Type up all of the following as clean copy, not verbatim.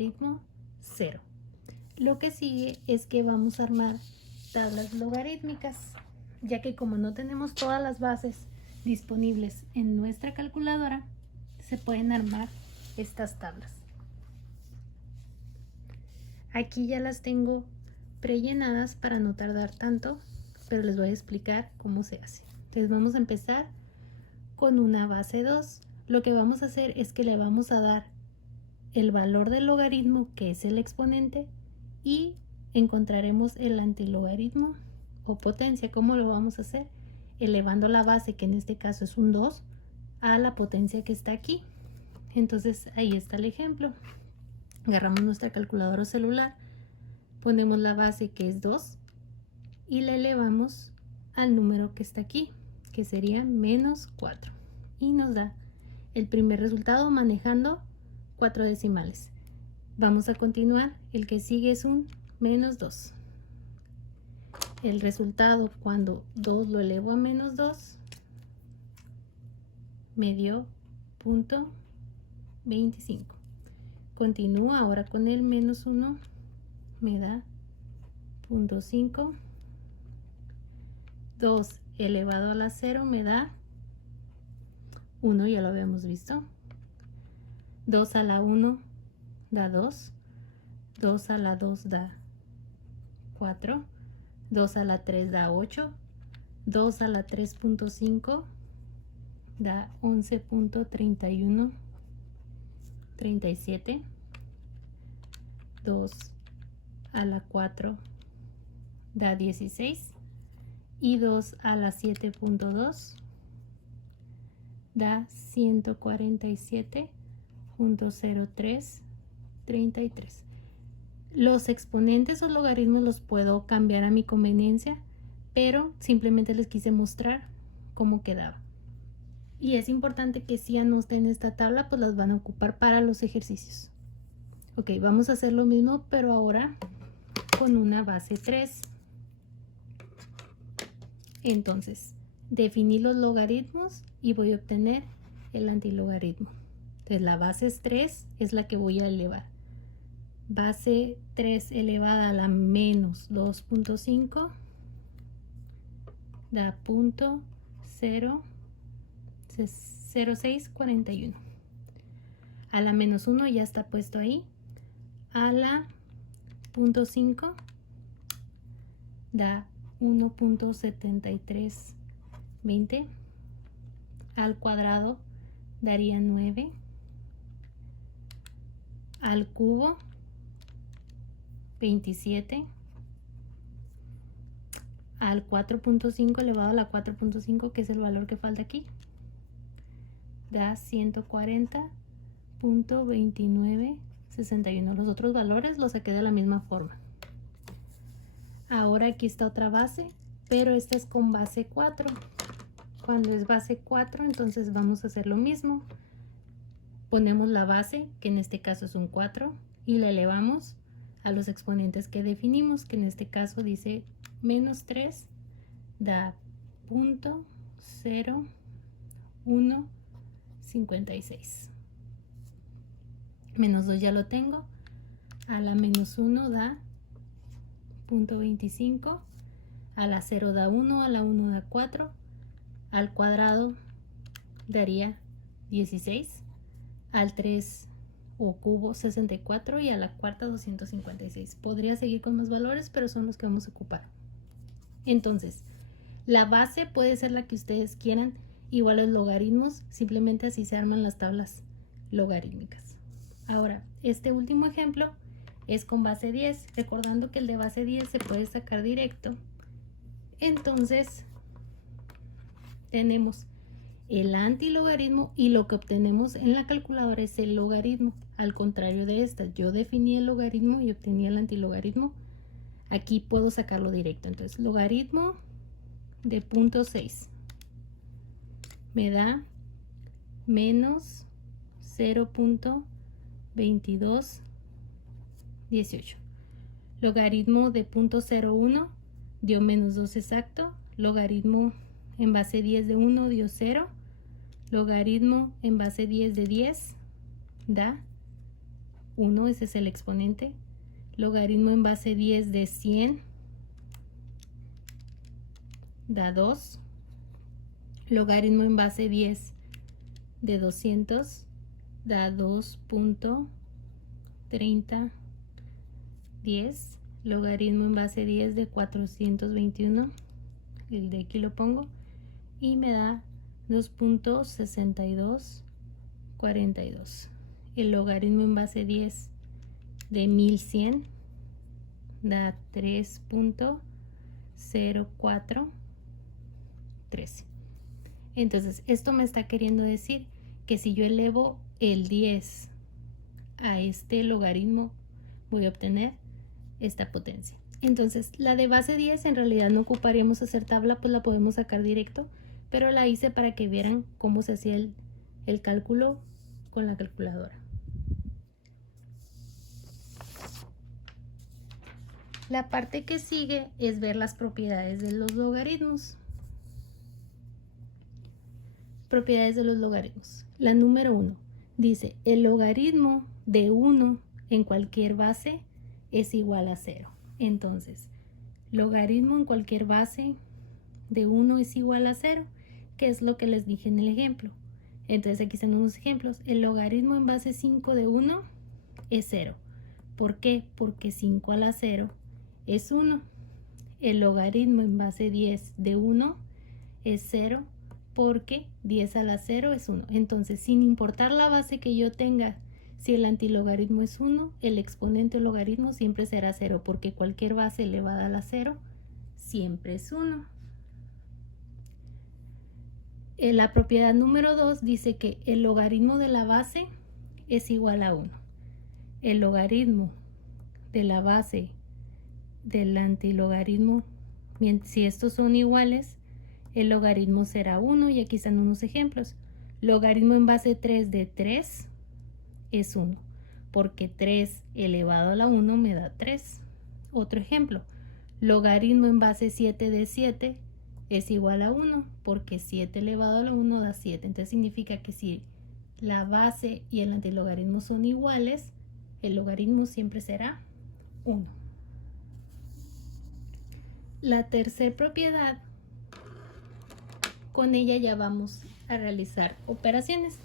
logaritmo 0. Lo que sigue es que vamos a armar tablas logarítmicas, ya que como no tenemos todas las bases disponibles en nuestra calculadora, se pueden armar estas tablas. Aquí ya las tengo prellenadas para no tardar tanto, pero les voy a explicar cómo se hace. Entonces vamos a empezar con una base 2. Lo que vamos a hacer es que le vamos a dar el valor del logaritmo, que es el exponente, y encontraremos el antilogaritmo o potencia. ¿Cómo lo vamos a hacer? Elevando la base, que en este caso es un 2, a la potencia que está aquí. Entonces ahí está el ejemplo. Agarramos nuestra calculadora celular, ponemos la base, que es 2, y la elevamos al número que está aquí, que sería menos 4, y nos da el primer resultado manejando 4 decimales. Vamos a continuar. El que sigue es un menos 2. El resultado cuando 2 lo elevo a menos 2 me dio 0.25. Continúo ahora con el menos 1, me da 0.5. 2 elevado a la 0 me da 1, ya lo habíamos visto. 2 a la 1 da 2. 2 a la 2 da 4. 2 a la 3 da 8. 2 a la 3.5 da 11.31. 37. 2 a la 4 da 16. Y 2 a la 7.2 da 147.0333. Los exponentes o logaritmos los puedo cambiar a mi conveniencia, pero simplemente les quise mostrar cómo quedaba. Y es importante que si anoten esta tabla, pues las van a ocupar para los ejercicios. Ok, vamos a hacer lo mismo, pero ahora con una base 3. Entonces, definí los logaritmos y voy a obtener el antilogaritmo. Entonces, la base es 3, es la que voy a elevar. Base 3 elevada a la menos 2.5 da 0.0641. A la menos 1 ya está puesto ahí. A la 0.5 da 1.7320. Al cuadrado daría 9. Al cubo 27. Al 4.5 elevado a la 4.5, que es el valor que falta aquí, da 140.2961. Los otros valores los saqué de la misma forma. Ahora aquí está otra base, pero esta es con base 4. Cuando es base 4, entonces vamos a hacer lo mismo. Ponemos la base, que en este caso es un 4, y la elevamos a los exponentes que definimos, que en este caso dice menos 3, da 0.0156. Menos 2 ya lo tengo. A la menos 1 da 0.25. A la 0 da 1, a la 1 da 4. Al cuadrado daría 16. Al 3 o cubo 64 y a la cuarta 256. Podría seguir con más valores, pero son los que vamos a ocupar. Entonces, la base puede ser la que ustedes quieran, igual los logaritmos, simplemente así se arman las tablas logarítmicas. Ahora, este último ejemplo es con base 10, recordando que el de base 10 se puede sacar directo. Entonces, tenemos el antilogaritmo y lo que obtenemos en la calculadora es el logaritmo. Al contrario de esta, yo definí el logaritmo y obtenía el antilogaritmo. Aquí puedo sacarlo directo. Entonces, logaritmo de 0.6 me da menos 0.2218. Logaritmo de 0.01 dio menos 2 exacto. Logaritmo en base 10 de 1 dio 0. Logaritmo en base 10 de 10 da 1, ese es el exponente. Logaritmo en base 10 de 100 da 2. Logaritmo en base 10 de 200 da 2.3010. Logaritmo en base 10 de 421, el de aquí lo pongo, y me da 2.6242. El logaritmo en base 10 de 1100 da 3.0413. Entonces esto me está queriendo decir que si yo elevo el 10 a este logaritmo voy a obtener esta potencia. Entonces la de base 10 en realidad no ocuparíamos hacer tabla, pues la podemos sacar directo, pero la hice para que vieran cómo se hacía el cálculo con la calculadora. La parte que sigue es ver las propiedades de los logaritmos. Propiedades de los logaritmos. La número 1 dice: el logaritmo de 1 en cualquier base es igual a 0. Entonces, logaritmo en cualquier base de 1 es igual a 0, que es lo que les dije en el ejemplo. Entonces aquí están unos ejemplos. El logaritmo en base 5 de 1 es 0. ¿Por qué? Porque 5 a la 0 es 1. El logaritmo en base 10 de 1 es 0 porque 10 a la 0 es 1. Entonces, sin importar la base que yo tenga, si el antilogaritmo es 1, el exponente o logaritmo siempre será 0, porque cualquier base elevada a la 0 siempre es 1. La propiedad número 2 dice que el logaritmo de la base es igual a 1. El logaritmo de la base del antilogaritmo, si estos son iguales, el logaritmo será 1, y aquí están unos ejemplos. Logaritmo en base 3 de 3 es 1, porque 3 elevado a la 1 me da 3. Otro ejemplo, logaritmo en base 7 de 7 es igual a 1, porque 7 elevado a la 1 da 7. Entonces significa que si la base y el antilogaritmo son iguales, el logaritmo siempre será 1. La tercera propiedad, con ella ya vamos a realizar operaciones,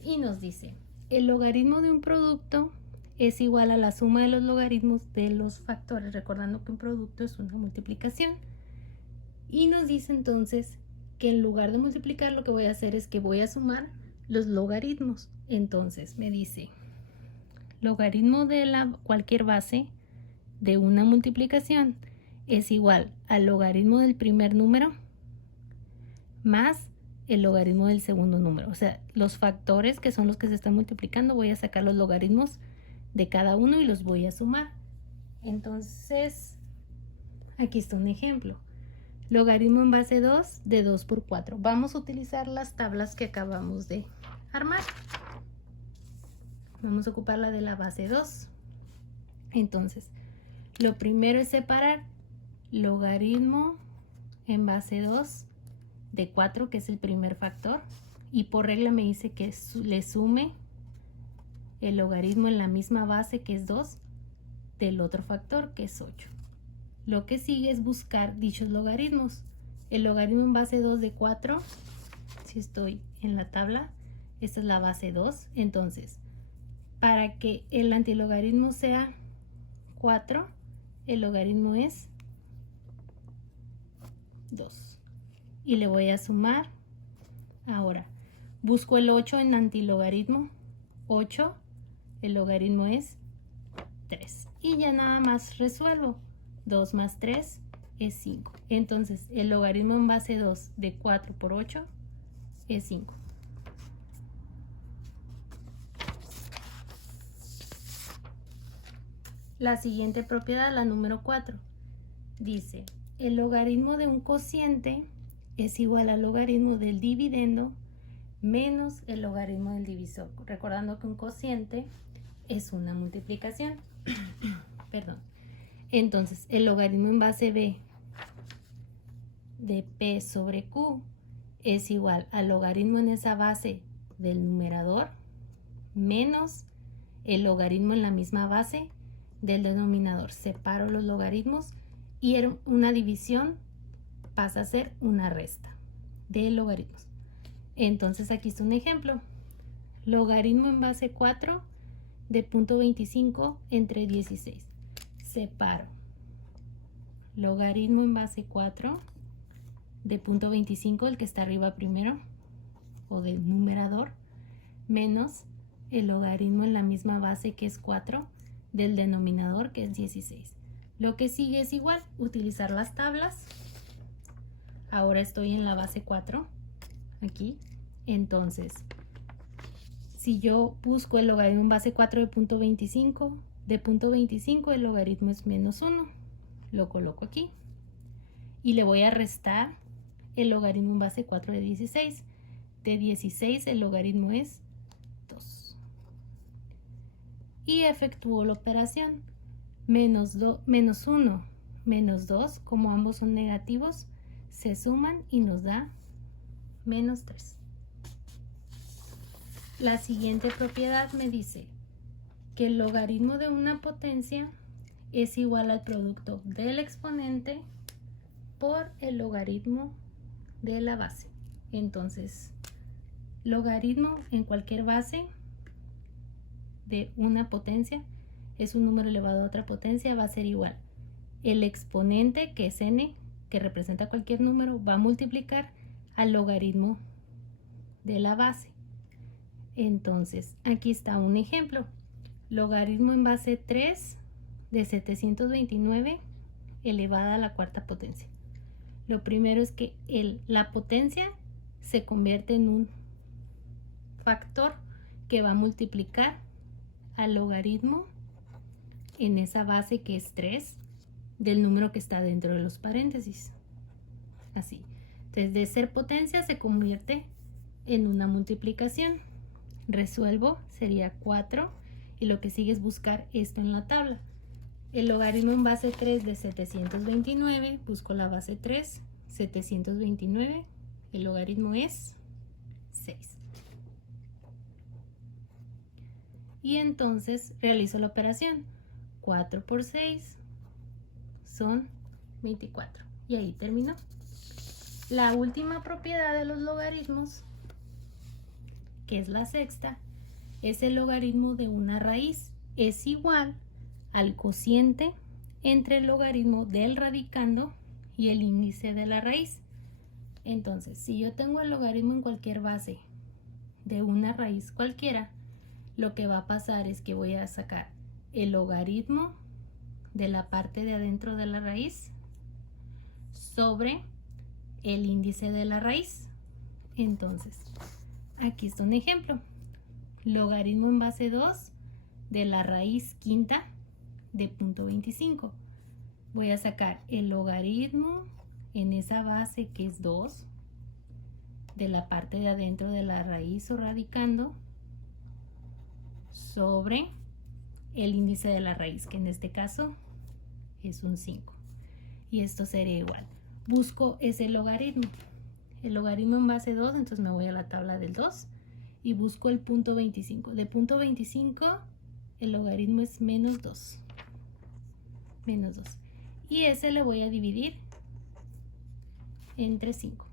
y nos dice: el logaritmo de un producto es igual a la suma de los logaritmos de los factores, recordando que un producto es una multiplicación. Y nos dice entonces que en lugar de multiplicar, lo que voy a hacer es que voy a sumar los logaritmos. Entonces me dice: logaritmo de cualquier base de una multiplicación es igual al logaritmo del primer número más el logaritmo del segundo número. O sea, los factores que son los que se están multiplicando, voy a sacar los logaritmos de cada uno y los voy a sumar. Entonces, aquí está un ejemplo. Logaritmo en base 2 de 2 por 4. Vamos a utilizar las tablas que acabamos de armar. Vamos a ocupar la de la base 2. Entonces, lo primero es separar logaritmo en base 2 de 4, que es el primer factor, y por regla me dice que le sume el logaritmo en la misma base, que es 2, del otro factor, que es 8. Lo que sigue es buscar dichos logaritmos. El logaritmo en base 2 de 4, si estoy en la tabla, esta es la base 2. Entonces, para que el antilogaritmo sea 4, el logaritmo es 2. Y le voy a sumar. Ahora, busco el 8 en antilogaritmo. 8, el logaritmo es 3. Y ya nada más resuelvo. 2 más 3 es 5. Entonces, el logaritmo en base 2 de 4 por 8 es 5. La siguiente propiedad, la número 4, dice: el logaritmo de un cociente es igual al logaritmo del dividendo menos el logaritmo del divisor. Recordando que un cociente es una multiplicación. Perdón. Entonces, el logaritmo en base b de p sobre q es igual al logaritmo en esa base del numerador menos el logaritmo en la misma base del denominador. Separo los logaritmos y una división pasa a ser una resta de logaritmos. Entonces aquí está un ejemplo. Logaritmo en base 4 de 0.25 entre 16. Separo. Logaritmo en base 4 de 0.25, el que está arriba primero, o del numerador, menos el logaritmo en la misma base, que es 4, del denominador, que es 16. Lo que sigue es igual, utilizar las tablas. Ahora estoy en la base 4, aquí. Entonces, si yo busco el logaritmo en base 4 de 0.25, el logaritmo es menos 1. Lo coloco aquí. Y le voy a restar el logaritmo en base 4 de 16. De 16 el logaritmo es 2. Y efectúo la operación. Menos 1 menos 2, como ambos son negativos, se suman y nos da menos 3. La siguiente propiedad me dice que el logaritmo de una potencia es igual al producto del exponente por el logaritmo de la base. Entonces, logaritmo en cualquier base de una potencia es un número elevado a otra potencia, va a ser igual. El exponente, que es n, que representa cualquier número, va a multiplicar al logaritmo de la base. Entonces, aquí está un ejemplo. Logaritmo en base 3 de 729 elevada a la cuarta potencia. Lo primero es que la potencia se convierte en un factor que va a multiplicar al logaritmo en esa base, que es 3, del número que está dentro de los paréntesis. Así. Entonces, de ser potencia se convierte en una multiplicación. Resuelvo, sería 4, y lo que sigue es buscar esto en la tabla. El logaritmo en base 3 de 729, busco la base 3, 729, el logaritmo es 6. Y entonces realizo la operación. 4 por 6 son 24. Y ahí terminó. La última propiedad de los logaritmos, que es la sexta, es el logaritmo de una raíz. Es igual al cociente entre el logaritmo del radicando y el índice de la raíz. Entonces, si yo tengo el logaritmo en cualquier base de una raíz cualquiera, lo que va a pasar es que voy a sacar el logaritmo de la parte de adentro de la raíz sobre el índice de la raíz. Entonces, aquí está un ejemplo. Logaritmo en base 2 de la raíz quinta de 0.25. Voy a sacar el logaritmo en esa base, que es 2, de la parte de adentro de la raíz o radicando sobre el índice de la raíz, que en este caso es un 5. Y esto sería igual. Busco ese logaritmo. El logaritmo en base 2, entonces me voy a la tabla del 2 y busco el 0.25. De 0.25 el logaritmo es menos 2. Menos 2. Y ese le voy a dividir entre 5.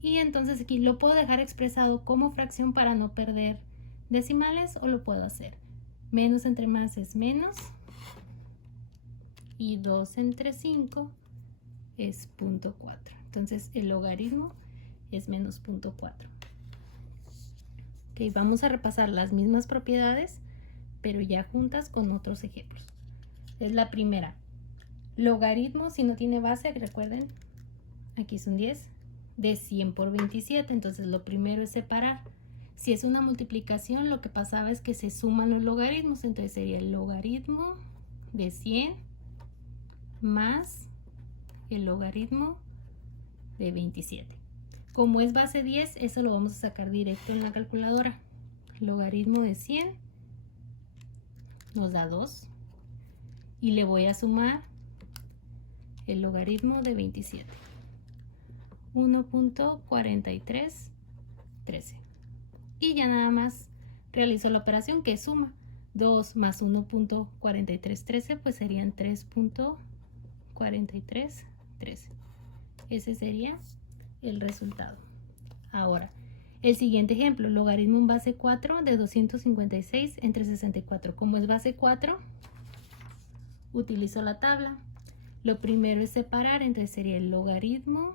Y entonces aquí lo puedo dejar expresado como fracción para no perder decimales, o lo puedo hacer. Menos entre más es menos. Y 2 entre 5 es 0.4. Entonces el logaritmo es menos 0.4. Ok, vamos a repasar las mismas propiedades, pero ya juntas con otros ejemplos. Es la primera. Logaritmo, si no tiene base, recuerden, aquí son 10, de 100 por 27. Entonces lo primero es separar. Si es una multiplicación, lo que pasaba es que se suman los logaritmos. Entonces sería el logaritmo de 100 más el logaritmo de 27. Como es base 10, eso lo vamos a sacar directo en la calculadora. Logaritmo de 100 nos da 2. Y le voy a sumar el logaritmo de 27. 1.4313. Y ya nada más realizo la operación, que es suma. 2 más 1.4313 pues serían 3.4313. Ese sería el resultado. Ahora, el siguiente ejemplo, logaritmo en base 4 de 256 entre 64. Como es base 4, utilizo la tabla. Lo primero es separar, entonces sería el logaritmo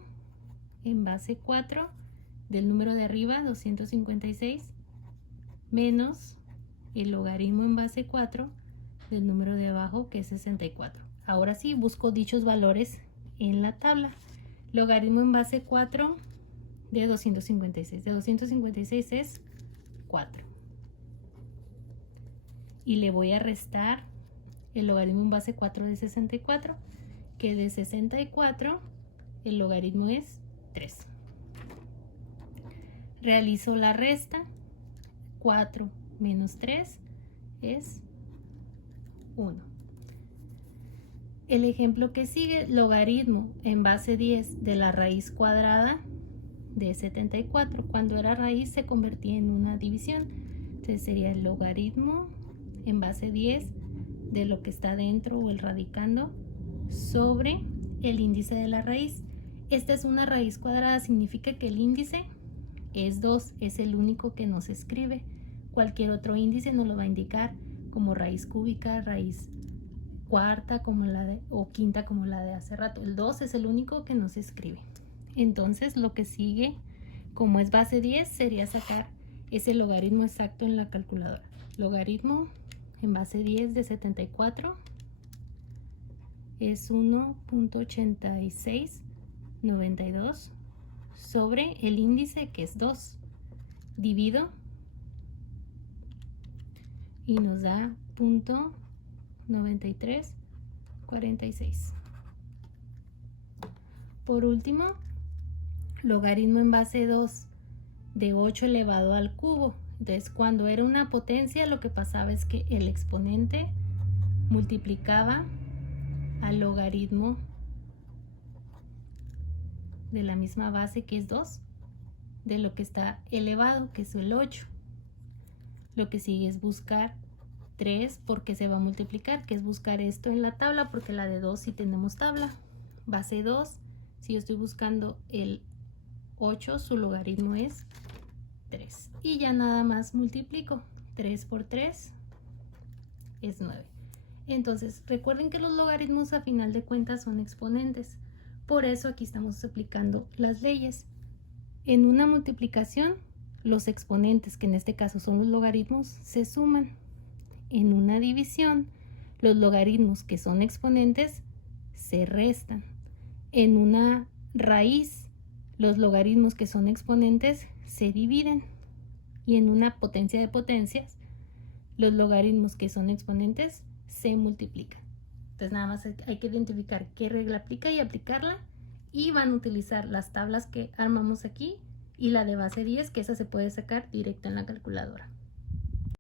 en base 4 del número de arriba, 256, menos el logaritmo en base 4 del número de abajo, que es 64. Ahora sí, busco dichos valores en la tabla. Logaritmo en base 4 de 256. De 256 es 4. Y le voy a restar el logaritmo en base 4 de 64, que de 64 el logaritmo es 3. Realizo la resta. 4 menos 3 es 1. El ejemplo que sigue, logaritmo en base 10 de la raíz cuadrada de 74. Cuando era raíz se convertía en una división. Entonces sería el logaritmo en base 10 de lo que está dentro o el radicando sobre el índice de la raíz. Esta es una raíz cuadrada, significa que el índice es 2, es el único que nos escribe. Cualquier otro índice nos lo va a indicar como raíz cúbica, raíz cuarta como o quinta como la de hace rato. El 2 es el único que nos escribe. Entonces lo que sigue, como es base 10, sería sacar ese logaritmo exacto en la calculadora. Logaritmo en base 10 de 74 es 1.8692 sobre el índice, que es 2. Divido y nos da 0.9346. Por último, logaritmo en base 2 de 8 elevado al cubo. Entonces, cuando era una potencia, lo que pasaba es que el exponente multiplicaba al logaritmo de la misma base, que es 2, de lo que está elevado, que es el 8. Lo que sigue es buscar 3 porque se va a multiplicar, que es buscar esto en la tabla, porque la de 2 sí tenemos tabla. Base 2, si yo estoy buscando el 8, su logaritmo es 3. Y ya nada más multiplico. 3 por 3 es 9. Entonces, recuerden que los logaritmos a final de cuentas son exponentes. Por eso aquí estamos aplicando las leyes. En una multiplicación, los exponentes, que en este caso son los logaritmos, se suman. En una división, los logaritmos que son exponentes se restan. En una raíz, los logaritmos que son exponentes se dividen. Y en una potencia de potencias, los logaritmos que son exponentes se multiplican. Entonces nada más hay que identificar qué regla aplica y aplicarla, y van a utilizar las tablas que armamos aquí y la de base 10, que esa se puede sacar directa en la calculadora.